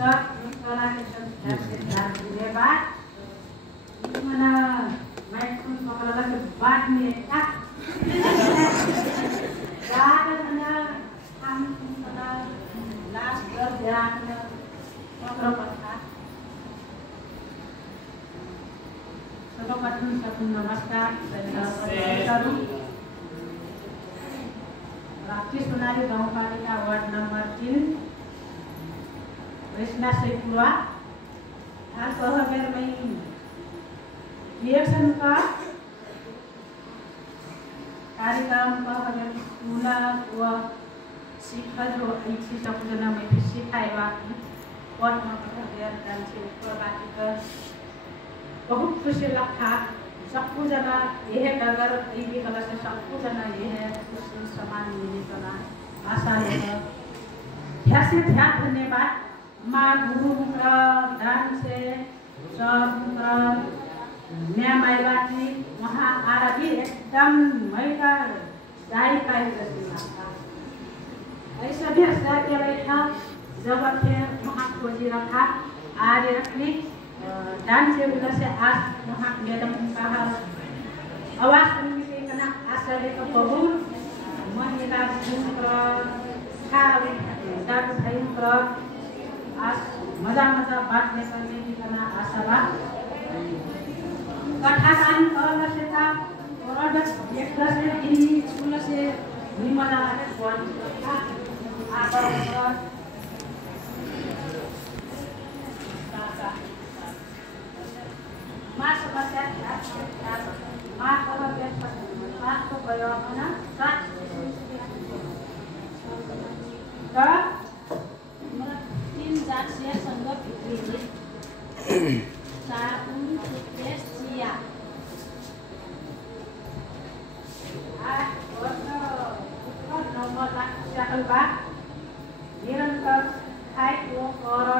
pusat sekolah dan lebat mana main pun sekolah lebat ni tak karena kami sekolah last kerja sekolah pasar sekolah satu namaskar dan Rakesh बनारी गाउँपालिका ward number 3 रेशमा शेखपुरा हाल सहगेरमै इलेक्शन का कार्यक्रम कहगेर स्कूला व शिक्षा जो इच्छी सबजना में सिखाएवा पद में कहगेर जान्छे उपरबाटक बहुत खुशी लाग्छ सबको जना यह अगर ये कला से सबको जना ये है समान मिलने का आशा है ध्यान से ध्यान धन्यवाद माँ गुरु का दान से सब का नया मायवाटी वहाँ आरबी एकदम महिला दाई पाई करती ऐसा भी ऐसा क्या बैठा जब अपने वहाँ खोजी रखा आज रखनी डांस से उधर से आज वहाँ मैडम कहा आवाज करने के करना आशा है तो बहुत महिला सुनकर खावे डांस टाइम कर आज मजा बात करने की करना आशा बात कथा कान करना से था और जब एक क्लास में हिंदी स्कूल से भी मजा आते पढ़ आकर माँ समस्या माँ kalau biasa माँ तो बयाना सात तर 3 जात से संगत बिक्री साबुन टूथपेस्ट चिया निरंतर खाए और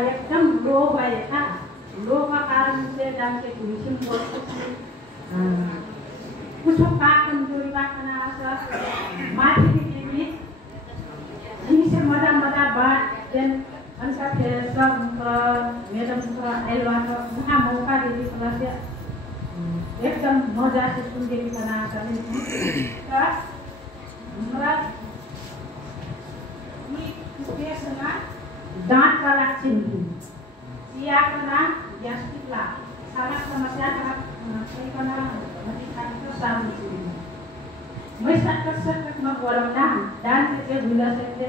एकदम लो भएका लोका कारण से जाके घुसिम गर्छु कुछ पाकन जोडी पाकन आछ माथि तिमी इनसे मजा बात देन अंसा फेर सब मैडम का एलवा का वहाँ मौका देती क्लास एकदम मजा से सुन के बना चले का हमरा ये स्पेसना दांत का लक्षण चिया का नाम गैस्ट्रिक ला सारा समस्या का कोई का नाम मती खाने का सामने चीज मैं सटक में बोलना दांत के भूला सकते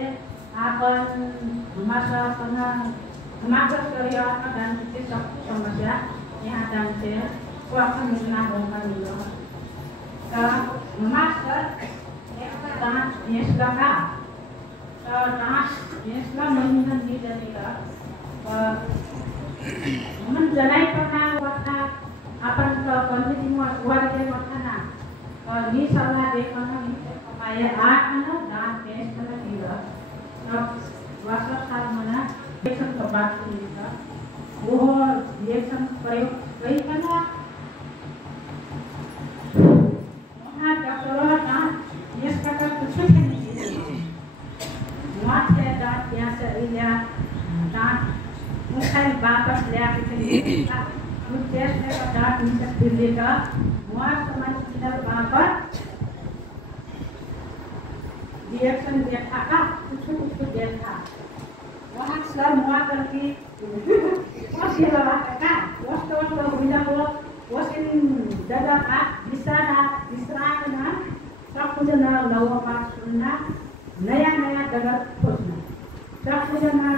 आपन हमारा संगा हमारा करियर का दांत के सब समस्या यहाँ दांत से वो अपन मिलना होगा मिलो का हमारा एक दांत येस लगा और दांत येस ला महीना नहीं जाएगा मन जनाई पड़ना वाला अपन का कंटिन्यूअस वाले मखाना और ये सलाह देखना नहीं कमाया 8 ना दांत टेस्ट करना दिया अब वासर साल मना रिएक्शन का बात करेगा वो रिएक्शन प्रयोग कई करना वहाँ डॉक्टर दांत येस का कुछ नहीं वहाँ से दांत यहाँ से लिया दांत मुखाई वापस ले आके करेगा उस टेस्ट में का दांत नीचे फिर लेगा वहाँ समझ इधर वापस रिएक्शन देखा का कुछ देखा वहाँ सर मुआ करके वो सेवा का वस्तु बिना वो सिन जगह का विश्राम ना सब कुछ ना नवा पास सुनना नया जगह खोजना सब कुछ ना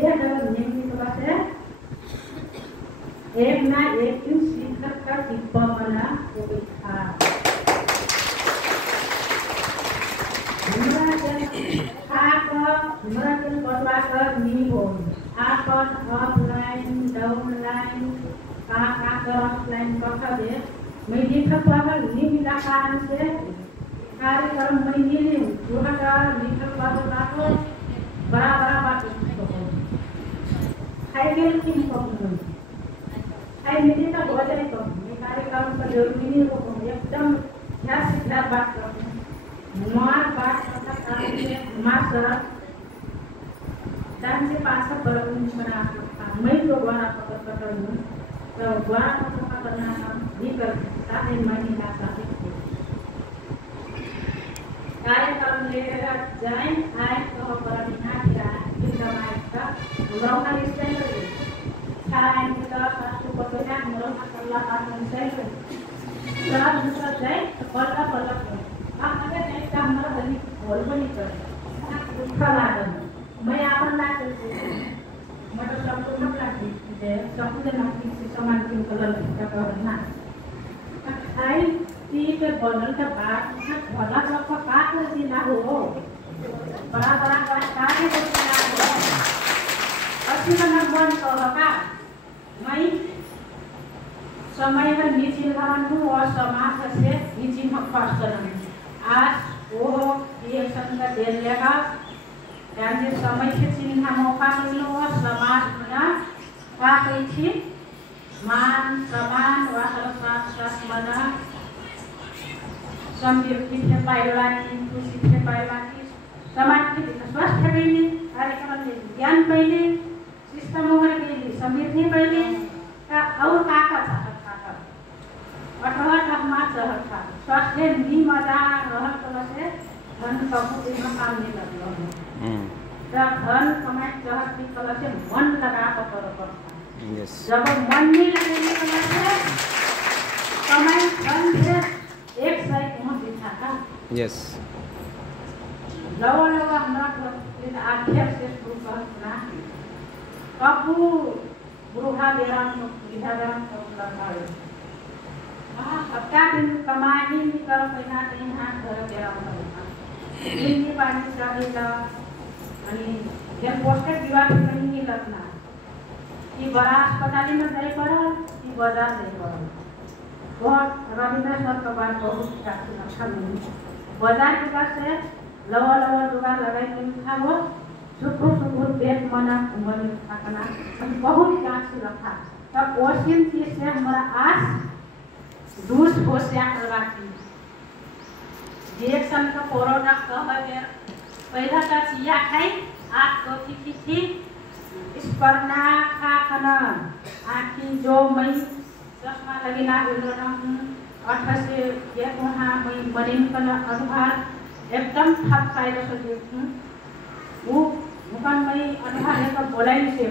ये जगह नहीं तो बस है एक ना एक दिन सीखकर का टिप्पा बना वो था हमारा दिन बदला कर नहीं हो आपन ऑफलाइन डाउनलाइन का ऑफलाइन पक्का दे मैं लिखा पागल नहीं मिला कारण से कार्यक्रम मैं नहीं लिखूं पूरा का लिखा पागल बातो बड़ा बात खाएंगे लेकिन पकड़ो खाए मिले तो बहुत है तो ये कार्यक्रम का जरूरी नहीं हो एकदम ध्यान से बात करो मार बात करता काम से मार सर त्यांचे पास बरोबर मैं तो द्वारा पकड़ हूँ तो द्वारा पकड़ना हम भी करते सारे महिला साथी कार्यक्रम लेकर जाए आए तो बरना किया का लोग स्टाइल छाया की तरह सासू पकड़ा लोग अल्लाह का स्टाइल जरा दूसरा जाए तो पलक पलक आप अगर नहीं काम ना बनी बोल बनी करे दुखा लागल मैं आपन ना करते मतलब सबको मत लागती है सबको लागती है सामान की कलर का करना आई ती के बनल का बात भला सब का काट दी ना हो बड़ा बड़ा काट के ना हो अच्छी तरह बन तो का मैं समय में नीचे हूँ और समाज से नीचे में फर्स्ट करना आज वो ये संग दे लेगा यानी समय के चिन्ह मौका मिलो और समाज में का कही मान समान वाहन मना समृद्धि से पाइलानी खुशी से पाइलानी समाज की स्वस्थ पहले कार्यक्रम ज्ञान पहले सिस्टम वगैरह के समृद्धि पहले का और का अठहट हमार शहर था स्वास्थ्य नहीं मजा रहल तरह से धन कबू में काम नहीं लगल धन कमाए शहर की कला से मन लगा कर पड़ता जब मन नहीं लगने कला से कमाई धन से एक सही पहुँच दिखा था यस लवा लवा हमारा आख्यान से शुरू करना कबू बुढ़ा बेराम विधा बेराम सब लगा हफ्ता दिन कमाई नहीं कर पैसा नहीं हाथ घर के दिन पानी चढ़ेगा अनि जब पोस्टर विवाह कहीं नहीं लगना कि बड़ा अस्पताल में नहीं पड़ा कि बाजार नहीं पड़ा बहुत रविंद्र सर का बात बहुत अच्छा मिली बाजार के पास से लवा लवा दुकान लगाई के था वो सुखो पेट मना घूमने खाना बहुत जांच रखा तब ओसिन चीज से हमारा आस दूस हो से करवाती रिएक्शन का कोरोना कह गया पहला का चिया खाई आँख तो थी स्पर्ना खा खाना आँखी जो मैं चश्मा लगी ना बोलना अठा से ये वहाँ मैं मरीन का अनुहार एकदम थक पाए तो देखूँ वो मुकन मैं अनुहार है तो बोला ही से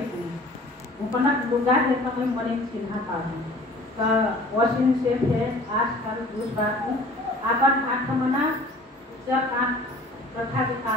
मुकन लुगा है तो मैं मरीन चिन्हा पाऊँ का वॉशिंग से है आजकल उस बात में अपन आँख मना जब आँख प्रथा दिखा